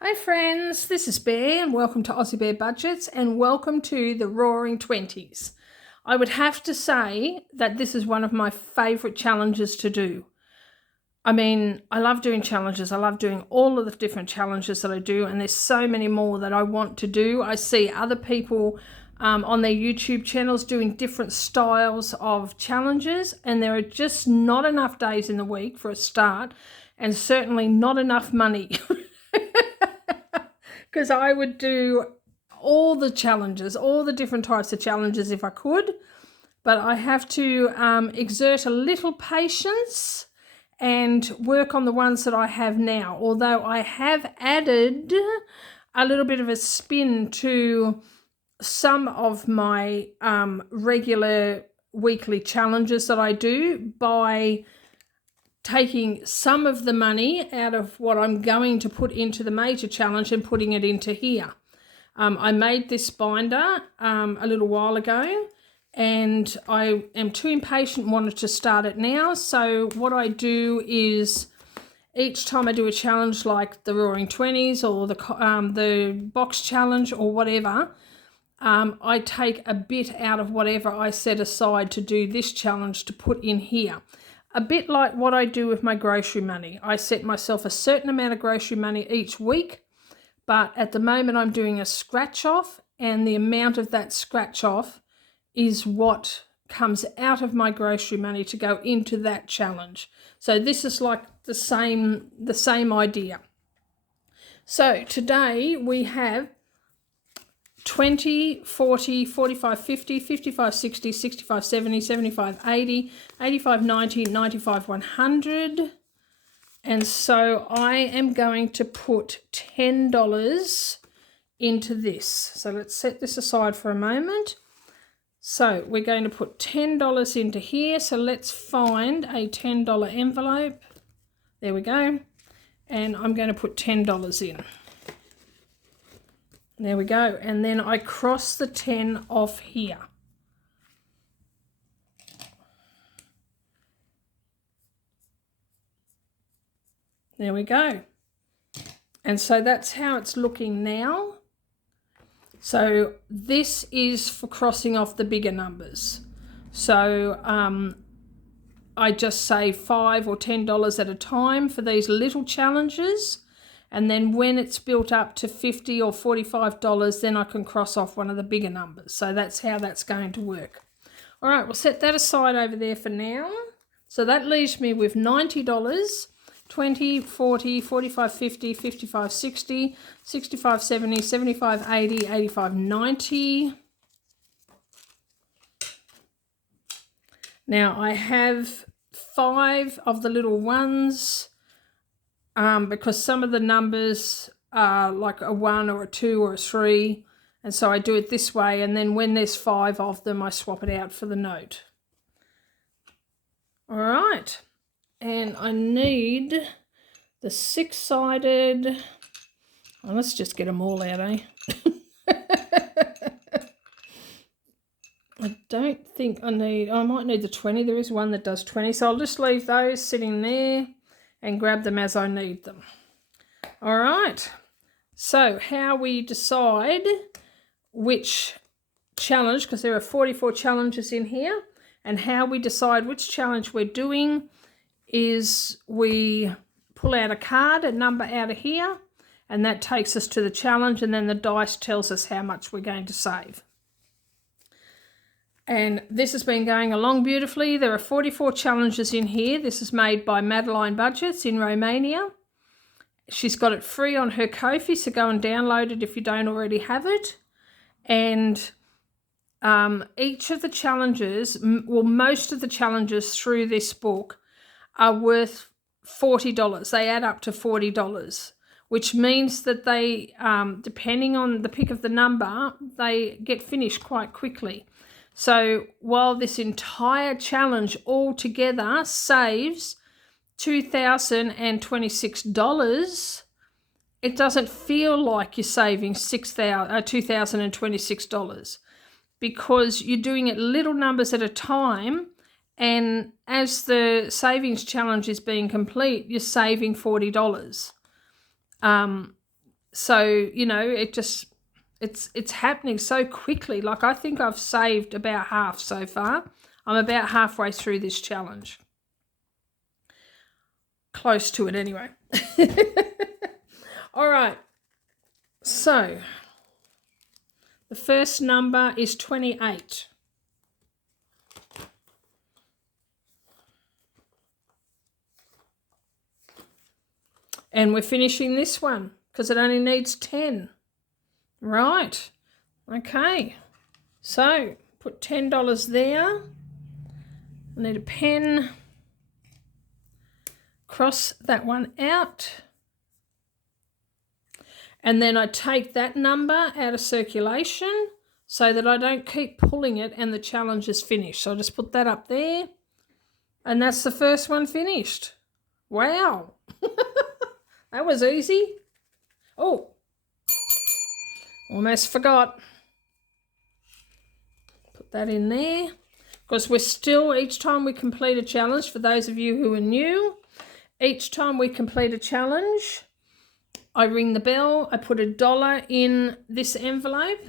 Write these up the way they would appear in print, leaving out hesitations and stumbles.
Hi friends, this is Bear and welcome to AussieBearBudgets and welcome to the Roaring 20s. I would have to say that this is one of my favourite challenges to do. I mean, I love doing challenges. I love doing all of the different challenges that I do, and there's so many more that I want to do. I see other people on their YouTube channels doing different styles of challenges, and there are just not enough days in the week for a start, and certainly not enough money. Because I would do all the challenges, all the different types of challenges if I could, but I have to exert a little patience and work on the ones that I have now, although I have added a little bit of a spin to some of my regular weekly challenges that I do by taking some of the money out of what I'm going to put into the major challenge and putting it into here. I made this binder a little while ago and I am too impatient and wanted to start it now. So what I do is each time I do a challenge like the Roaring 20s or the box challenge or whatever, I take a bit out of whatever I set aside to do this challenge to put in here. A bit like what I do with my grocery money. I set myself a certain amount of grocery money each week, but at the moment I'm doing a scratch off, and the amount of that scratch off is what comes out of my grocery money to go into that challenge. So this is like the same idea. So today we have 20, 40, 45, 50, 55, 60, 65, 70, 75, 80, 85, 90, 95, 100. And so I am going to put $10 into this. So let's set this aside for a moment. So we're going to put $10 into here. So let's find a $10 envelope. There we go. And I'm going to put $10 in. There we go, and then I cross the 10 off here. There we go. And so that's how it's looking now. So this is for crossing off the bigger numbers. So I just say $5 or $10 at a time for these little challenges. And then when it's built up to $50 or $45, then I can cross off one of the bigger numbers. So that's how that's going to work. All right, we'll set that aside over there for now. So that leaves me with $90, 20, 40, 45, 50, 55, 60, 65, 70, 75, 80, 85, 90. Now I have 5 of the little ones. Because some of the numbers are like a 1 or a 2 or a 3, and so I do it this way, and then when there's 5 of them I swap it out for the note. All right, and I need the 6-sided, oh, let's just get them all out, eh? I don't think I might need the 20. There is one that does 20, so I'll just leave those sitting there and grab them as I need them. All right, so how we decide which challenge, because there are 44 challenges in here, and how we decide which challenge we're doing is we pull out a card, a number out of here, and that takes us to the challenge, and then the dice tells us how much we're going to save. And this has been going along beautifully. There are 44 challenges in here. This is made by Unedited in Romania. She's got it free on her Ko-fi, so go and download it if you don't already have it. And each of the challenges, well, most of the challenges through this book are worth $40. They add up to $40, which means that they, depending on the pick of the number, they get finished quite quickly. So while this entire challenge altogether saves $2,026, it doesn't feel like you're saving $2,026 because you're doing it little numbers at a time, and as the savings challenge is being complete, you're saving $40. So, you know, it's happening so quickly. Like, I think I've saved about half so far. I'm about halfway through this challenge. Close to it anyway. All right. So, the first number is 28. And we're finishing this one because it only needs 10. Right. Okay. So, put $10 there. I need a pen. Cross that one out. And then I take that number out of circulation so that I don't keep pulling it and the challenge is finished. So I'll just put that up there. And that's the first one finished. Wow. That was easy. Oh, almost forgot. Put that in there. Because we're still, each time we complete a challenge, for those of you who are new, each time we complete a challenge, I ring the bell, I put $1 in this envelope,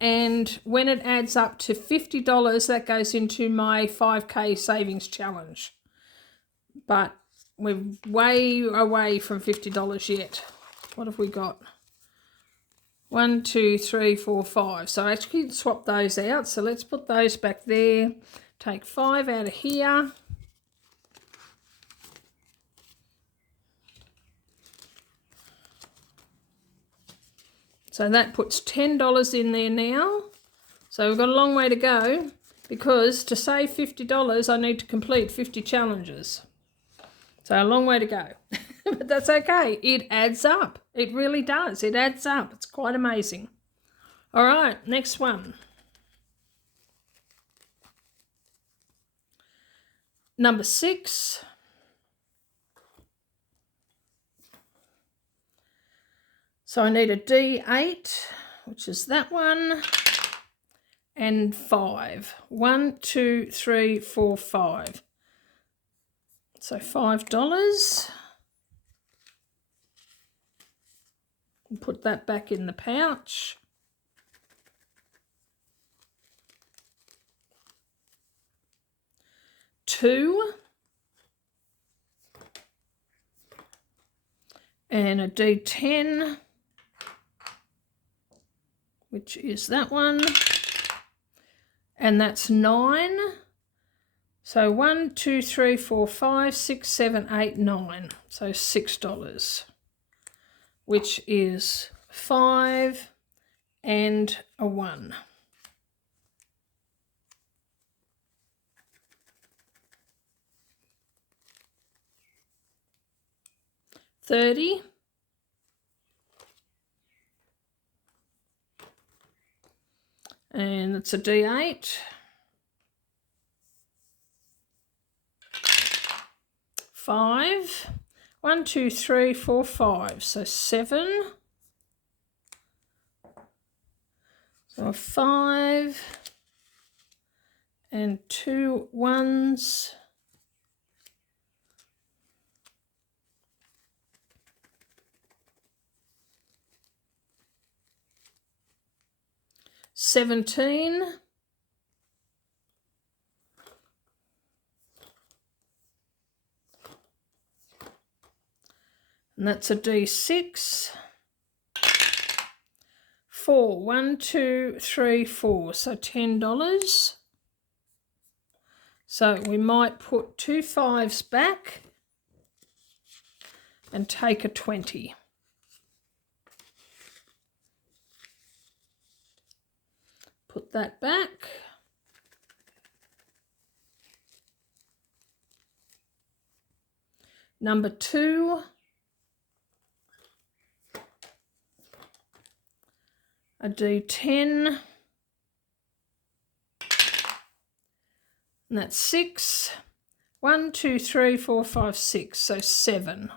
and when it adds up to $50, that goes into my 5K savings challenge. But we're way away from $50 yet. What have we got? 1, 2, 3, 4, 5. So I actually swap those out. So let's put those back there. Take 5 out of here. So that puts $10 in there now. So we've got a long way to go, because to save $50, I need to complete 50 challenges. So a long way to go. But that's okay. It adds up. It really does. It adds up. It's quite amazing. All right, next one. Number 6. So I need a D8, which is that one, and 5. 1, 2, 3, 4, 5. So $5. And put that back in the pouch. $2. And a D10. Which is that one, and that's 9. So 1, 2, 3, 4, 5, 6, 7, 8, 9. So $6, which is 5 and a 1. $30. And it's a D8. 5. 1, 2, 3, 4, 5. So 7. So a 5 and 2 1s. $17. And that's a D6. 4. 1, 2, 3, 4. So $10. So we might put 2 5s back and take a 20. Put that back. Number 2. A D10. And that's 6. 1, 2, 3, 4, 5, 6. So 7.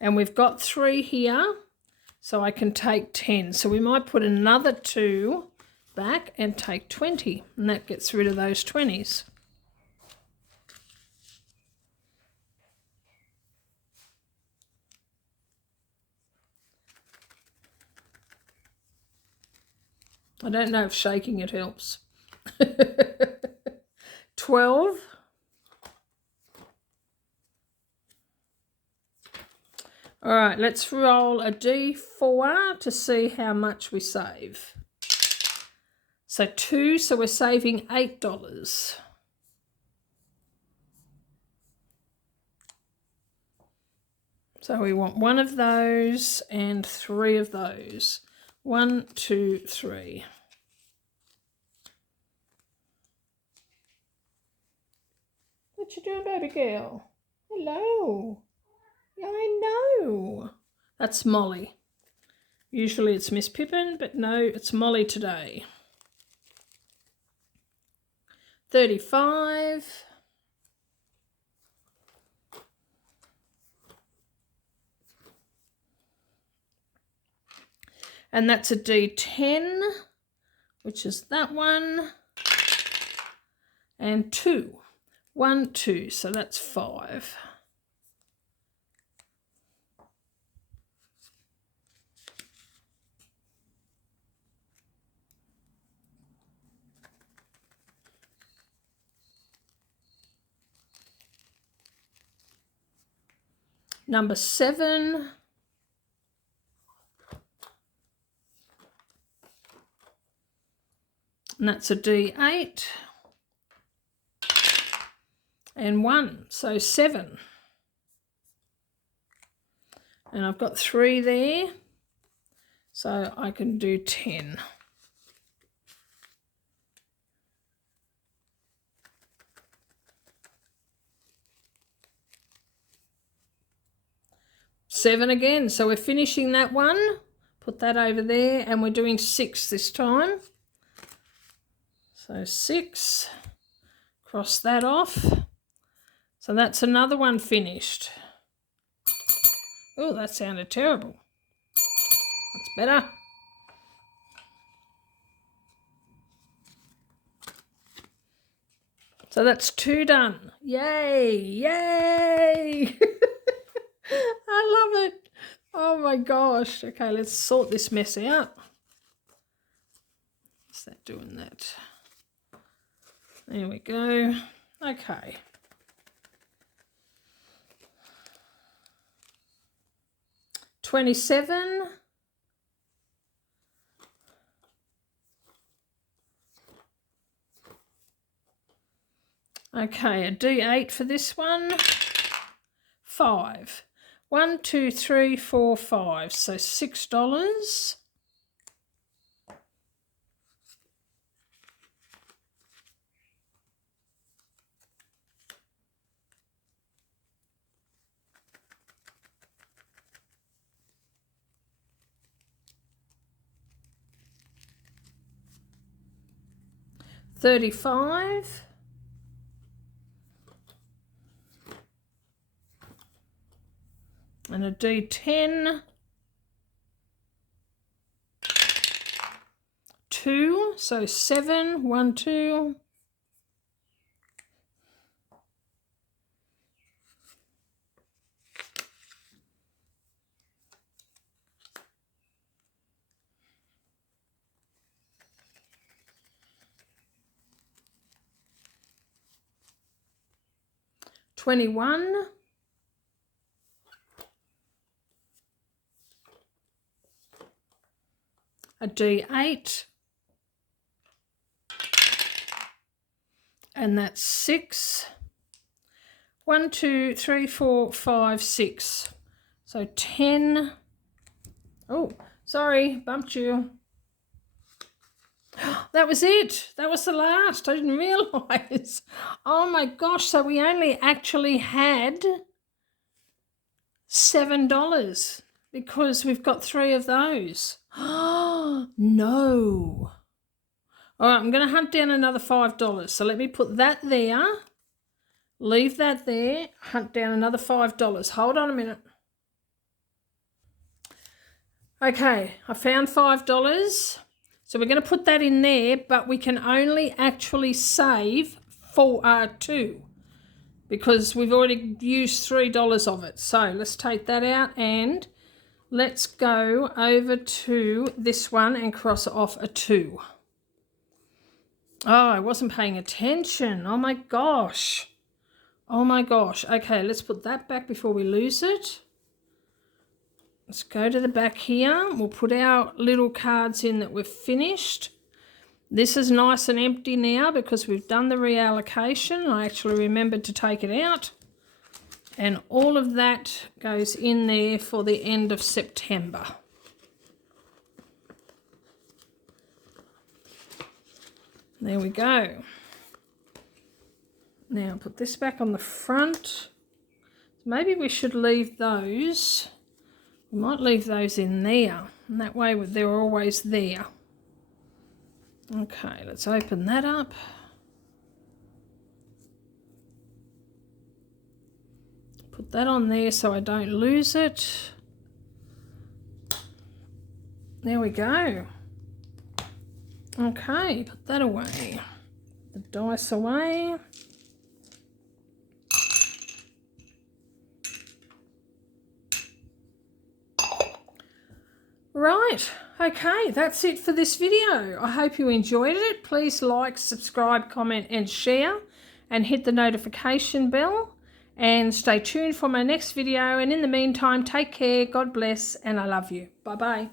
And we've got 3 here. So I can take 10. So we might put another 2 back and take 20. And that gets rid of those 20s. I don't know if shaking it helps. 12. All right, let's roll a D4 to see how much we save. So 2, so we're saving $8. So we want 1 of those and 3 of those. 1, 2, 3. What you doing, baby girl? Hello. Yeah, I know. That's Molly. Usually it's Miss Pippin, but no, it's Molly today. 35. And that's a D10, which is that one. And 2. 1, 2, so that's 5. Number 7. And that's a D8. And 1, so 7. And I've got 3 there, so I can do 10. Seven again, so we're finishing that one. Put that over there, and we're doing 6 this time. So 6, cross that off. So that's another one finished. Oh, that sounded terrible. That's better. So that's 2 done. Yay, yay. I love it. Oh my gosh. Okay, let's sort this mess out. What's that doing that? There we go. Okay. $27. Okay, a D8 for this one. 5. 1, 2, 3, 4, 5. So $6. $35. And a D10. 2, so 7. 1, 2. $21. A D8. And that's 6. 1, 2, 3, 4, 5, 6. So 10. Oh, sorry, bumped you. That was it. That was the last. I didn't realise. Oh my gosh, so we only actually had $7 because we've got 3 of those. Oh, no. All right, I'm going to hunt down another $5. So let me put that there. Leave that there. Hunt down another $5. Hold on a minute. Okay, I found $5. So we're going to put that in there, but we can only actually save 2 because we've already used $3 of it. So let's take that out and let's go over to this one and cross off a 2. Oh, I wasn't paying attention. Oh my gosh. Oh my gosh. Okay, let's put that back before we lose it. Let's go to the back here. We'll put our little cards in that we've finished. This is nice and empty now because we've done the reallocation. I actually remembered to take it out. And all of that goes in there for the end of September. There we go. Now put this back on the front. Maybe we should leave those. We might leave those in there. And that way they're always there. Okay, let's open that up. Put that on there so I don't lose it. There we go. Okay, put that away. The dice away. Right, okay, that's it for this video. I hope you enjoyed it. Please like, subscribe, comment and share, and hit the notification bell, and stay tuned for my next video. And in the meantime, take care, God bless, and I love you. Bye-bye.